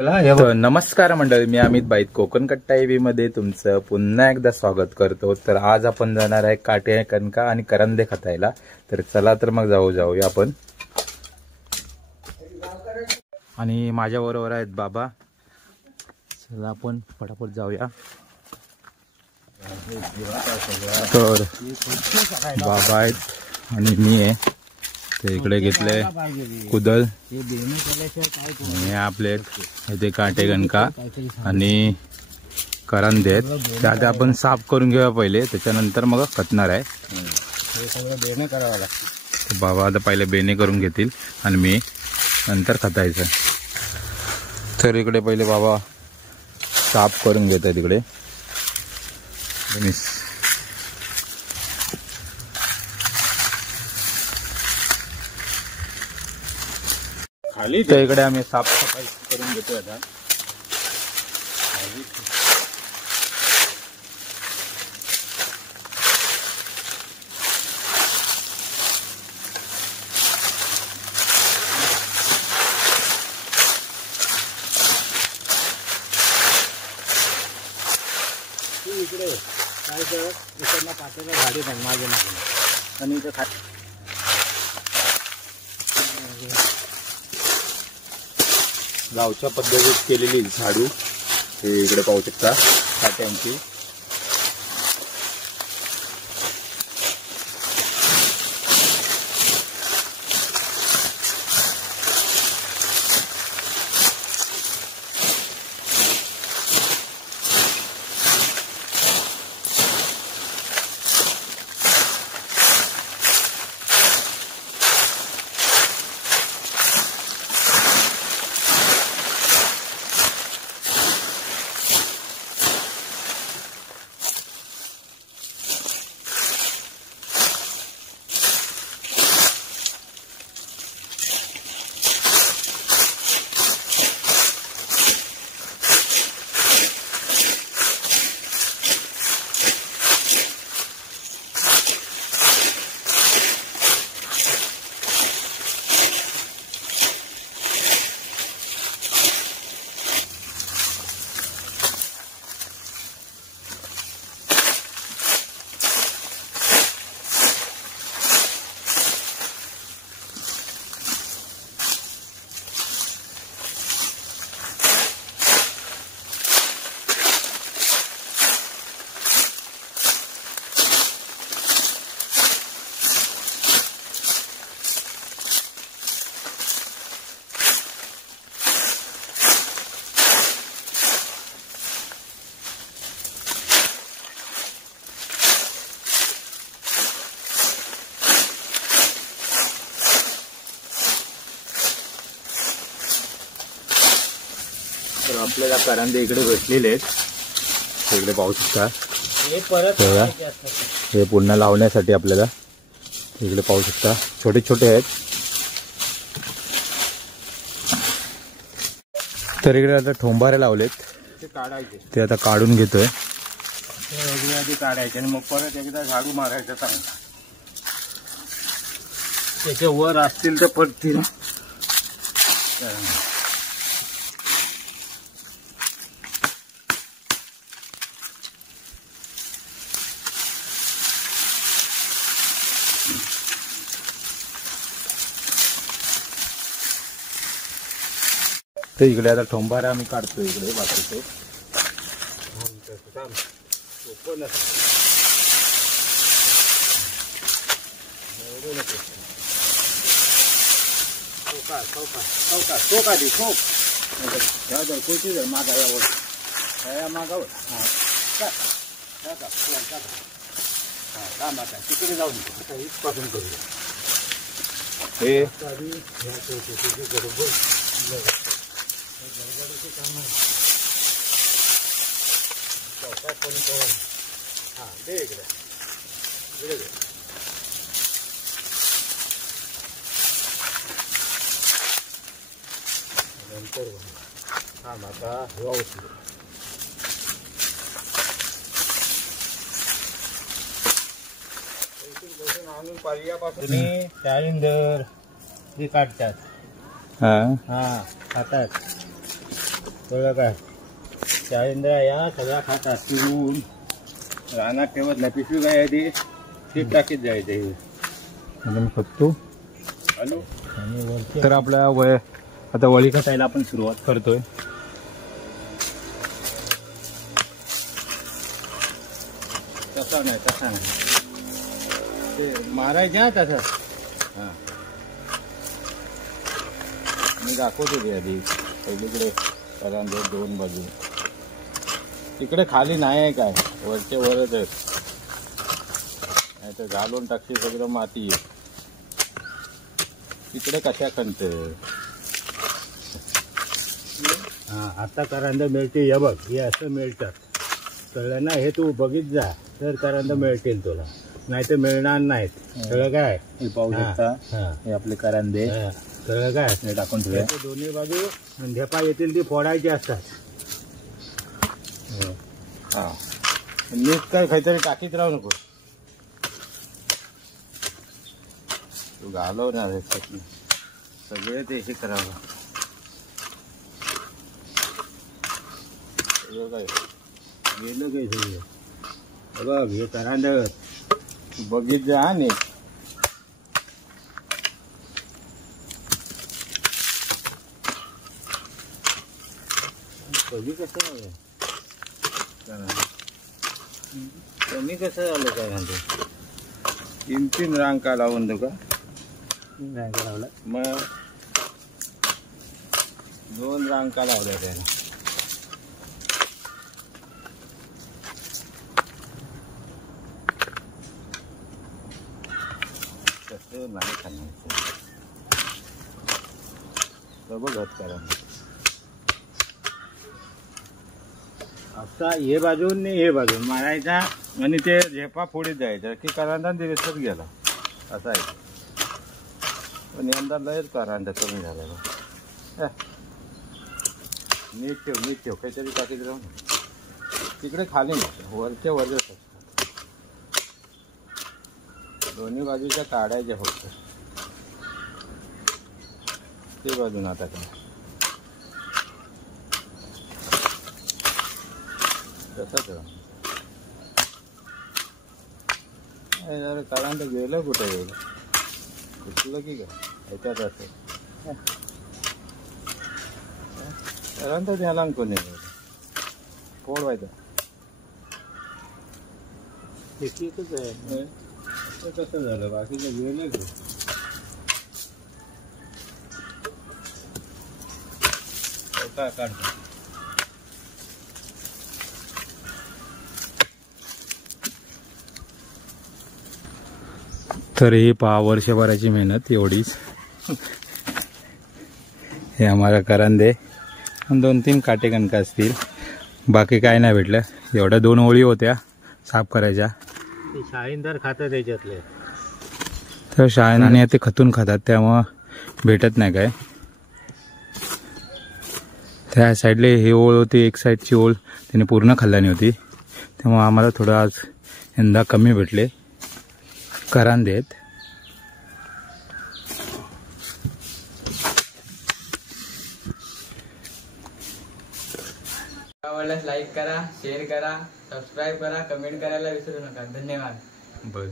तर नमस्कार मंडळी, मी अमित बाईत कोकण कट्टा टीव्ही मध्ये तुमचं पुन्हा एकदा स्वागत करतो। तर आज आपण जाणार आहे काटे कणका आणि करंदे खतायला। तर चला तर मग जाऊया आपण। आणि माझ्या बरोबर आहेत बाबा। चला आपण फटाफट जाऊया। तर बाबा आहेत आणि मी आहे। ते इकडे घेतले कुदल आणि आपले इथे काटे कणका आणि करंदे आहेत। ते आपण साफ करून घेऊया पहिले, त्याच्यानंतर मग खतणार आहे। हे सगळं बेणे करावं लागतं। बाबा आता पहिले बेणे करून घेतील आणि मी नंतर खतायचं। तर इकडे पहिले बाबा साफ करून घेत आहेत इकडे। तर इकडे आम्ही साफसफाई करून घेतोय आता। इकडे काय कर, इकडनं पात्याला झाडी पण मागे मागे आणि इथे गावच्या पद्धतीत केलेली झाडू हे इकडे पाहू शकता काट्यांची। तर आपल्याला करंदे इकडे भेटलेले आहेत, इकडे पाहू शकता। हे परत हे पुन्हा लावण्यासाठी आपल्याला इकडे पाहू शकता छोटे छोटे आहेत। तर इकडे आता ठोंबारे लावलेत, ते काढायचे, ते आता काढून घेतोय। ते आधी काढायचे आणि मग परत एकदा झाडू मारायचा चांगला। त्याचे वर असतील तर पडतील। तर इकडे आता ठोंबारे आम्ही काढतोय इकडे बाकीचे। तिकडे जाऊन इथपासून करूया हे दे इकडे नंतर आता हवा होती। आणून पालियापासून डाळिंबर हे काढतात। हा हा खातात। कळलं काय? शाळेंद्रा या सगळा खातात फिरून रानात ठेवत नाही. पिशवी काय आहे ती शीप टाकीत जायचे. आपण फक्त हॅलो आणि वरती तर आपल्या आता वळी कटायला आपण सुरुवात करतोय. तसा नाही ते मारायचे हा तसं. हां मी दाखवतो ते आधी. पहिलीकडे करांदे 2 बाजू. तिकडे खाली नाही आहे काय, वरचे वरच आहेत. नाही तर घालून टाकशी सगळं माती आहे. तिकडे कशा खणते. हां आता करांदा मिळते. हे बघ हे असं मिळतात. कळलं ना? हे तू बघित जा तर करांदा मिळतील तुला, नाही तर मिळणार नाहीत. कळलं काय? हे पाहू शकता. हे आपले करांदे. कळलं काय? हे टाकून ठेवूया. दोन्ही बाजू ढेपा येतील ती फोडायची असतात. हा मीठ काय काहीतरी टाकीत राहू नको. तू घालवणार सगळे ते हे करावं. काय गेलं काय सगळं. बघ हे करांद तू बघित जा. हा नाही कमी कसं आहे, कमी कसं झालं काय म्हणते. 3 रांका लावून देऊ का? रांका लावला मग 2 रांका लावल्या त्याला. कसं नाही खाण्याचं बघत करा. आता हे बाजून नाही हे बाजून मारायचा आणि ते झेपा फोडीत जायचं की करांदा दिवसच गेला असा आहे. पण यंदा लयच करांदा कमी झाला. नीट ठेव काहीतरी टाकीत राहून. तिकडे खाली नाही, वरच्या वरच असतात. दोन्ही बाजूच्या काढायच्या फक्त. ते बाजून आता काय तसंच जरा करांदा गेलं कुठे गेलं कुठलं की काय ह्याच्यात असं. करांदा द्यायला कोणी फोडवायचा. एकच आहे. कसं झालं बाकीचं गेलं की काढतो. तर ही पहा वर्षभराची मेहनत एवढीच. हे आम्हाला करांदे 2-3 काटे कणका असतील. बाकी काय नाही भेटलं. एवढ्या 2 ओळी होत्या साफ करायच्या. शाळींदार खातात त्याच्यातले. तर शाळेने ते खतून खातात त्यामुळं भेटत नाही काय. त्या साईडला ही ओळ होती. एक साईडची ओळ त्याने पूर्ण खाल्ल्याने होती. त्यामुळे आम्हाला थोडं आज यंदा कमी भेटले करांदे आहेत. आवडल्यास लाईक करा, शेअर करा, सबस्क्राईब करा, कमेंट करायला विसरू नका. धन्यवाद. बरं.